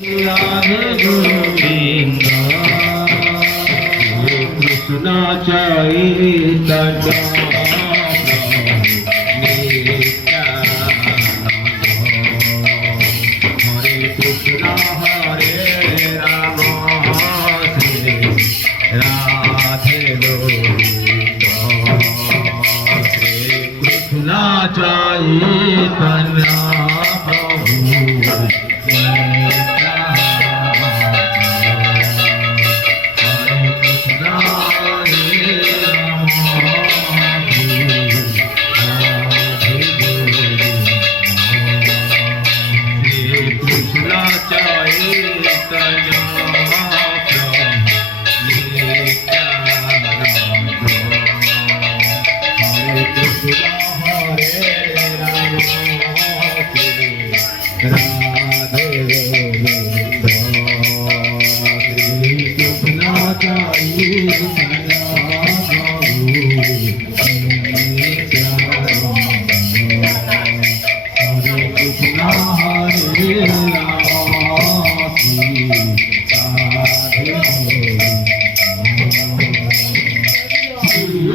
Radhe Govind Krishna Chaitanya Hare Krishna Hare Ram Shri Radhe Govind Shri Krishna Chaitanya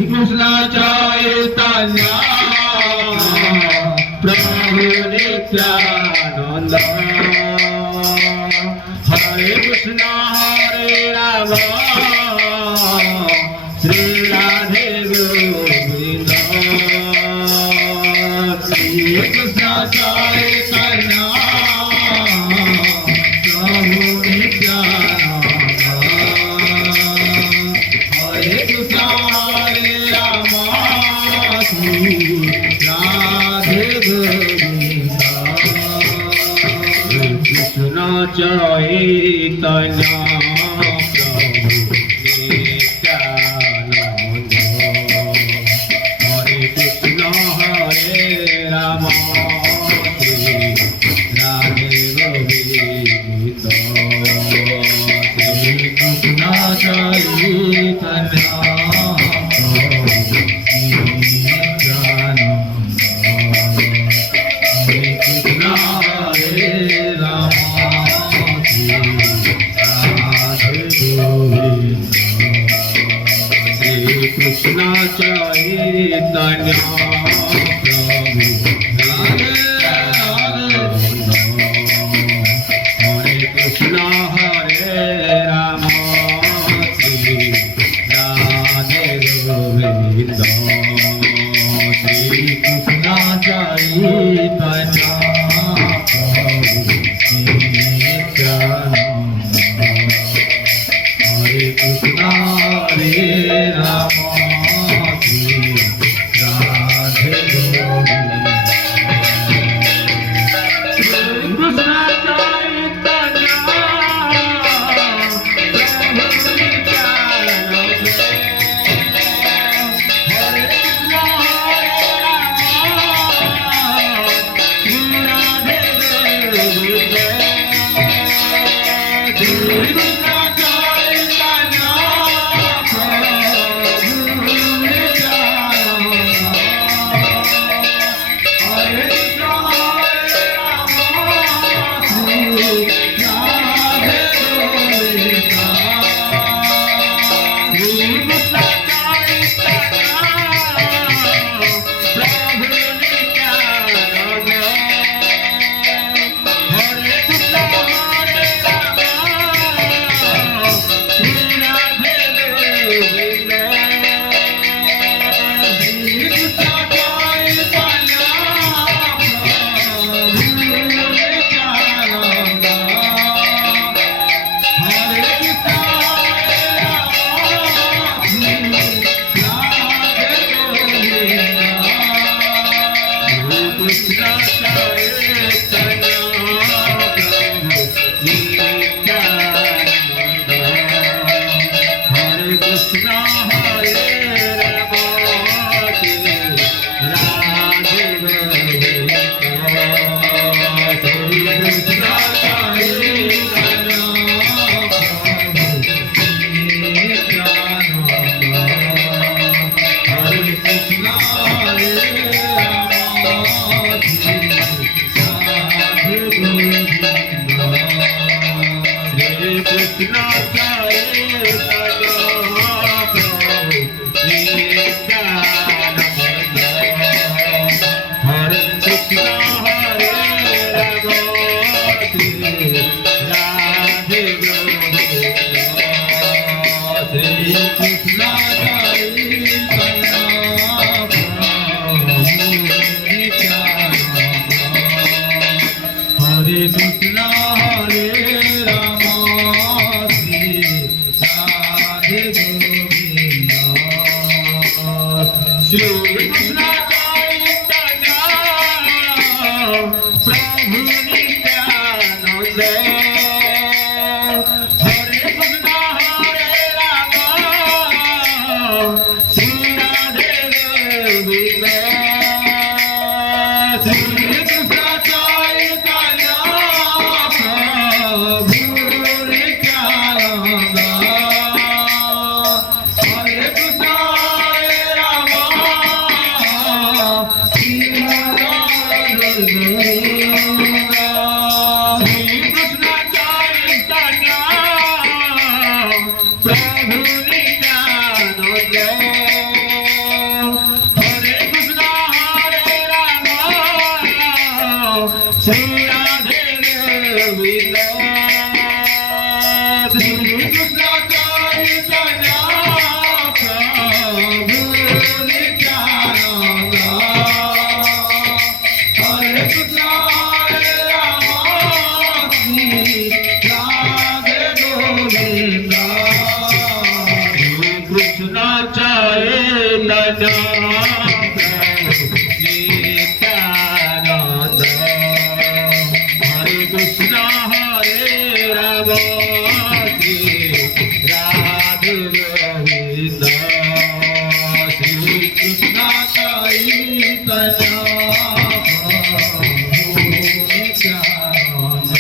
Krishna Chaitanya Prabhu Nityanand Hare Krishna Hare Ram Shri Radhe Govind Shri Krishna Chaitanya Prabhu Nityanand Hare Krishna Hare Ram Shri Radhe Govind Krishna Chaitanya Prabhu Nityanand Hare Krishna Hare Ram Shri Radhe Govind Shri Krishna Chaitanya Krishna Chaitanya Prabhu Hare Krishna Hare Ram Shri Radhe Govind Shri Krishna Chaitanya Hare Krishna Hare Ram Krishna Chaitanya Prabhu Nityananda Hare Krishna Hare Rama Radhe Govinda Shri Krishna Chaitanya Prabhu Nityananda Hare Krishna Hare Rama Radhe Govinda Shri Krishna Chaitanya Prabhu Nityananda Hare Krishna Hare Rama Shri Radhe Govinda Shri Krishna Chaitanya Prabhu Nityananda Hare Krishna Hare Rama Shri Radha Govinda Shri Krishna Chaitanya Prabhu Nityananda Hare Krishna Hare Rama Shri Radhe Govinda Shri Krishna Chaitanya Prabhu Nityananda Hare Krishna Hare Rama Shri Radhe Govinda Shri Krishna Chaitanya Prabhu Nityananda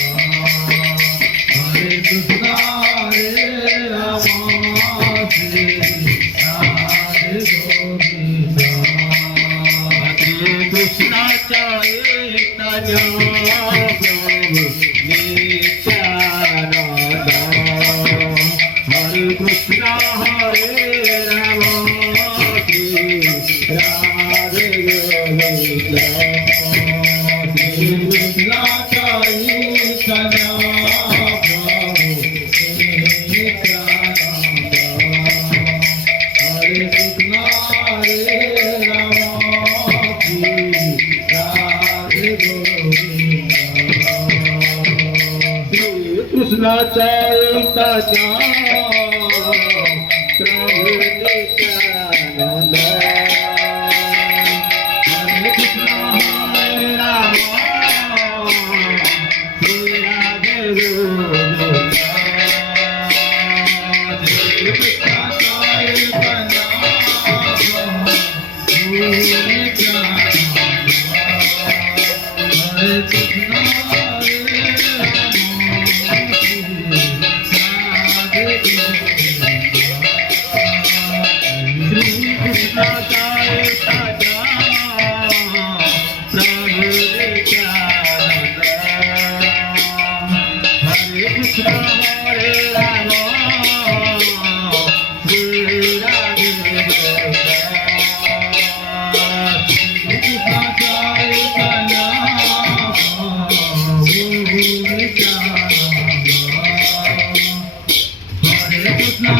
Hare Krishna Hare Rama Shri Radhe Govinda Shri Krishna Chaitanya Prabhu Nityananda Hare Krishna Hare Rama Shri Radhe Govinda Shri Krishna Chaitanya Prabhu Nityananda Hare Krishna Hare Rama Shri Radhe Govinda Shri Krishna Chaitanya Prabhu Nityananda Hare Krishna Hare Rama Shri Radhe Govinda Shri Krishna Chaitanya Prabhu Nityananda Hare Krishna Hare Rama Shri Radhe Govinda Shri Krishna Chaitanya Prabhu Nityananda Hare Krishna Hare Krishna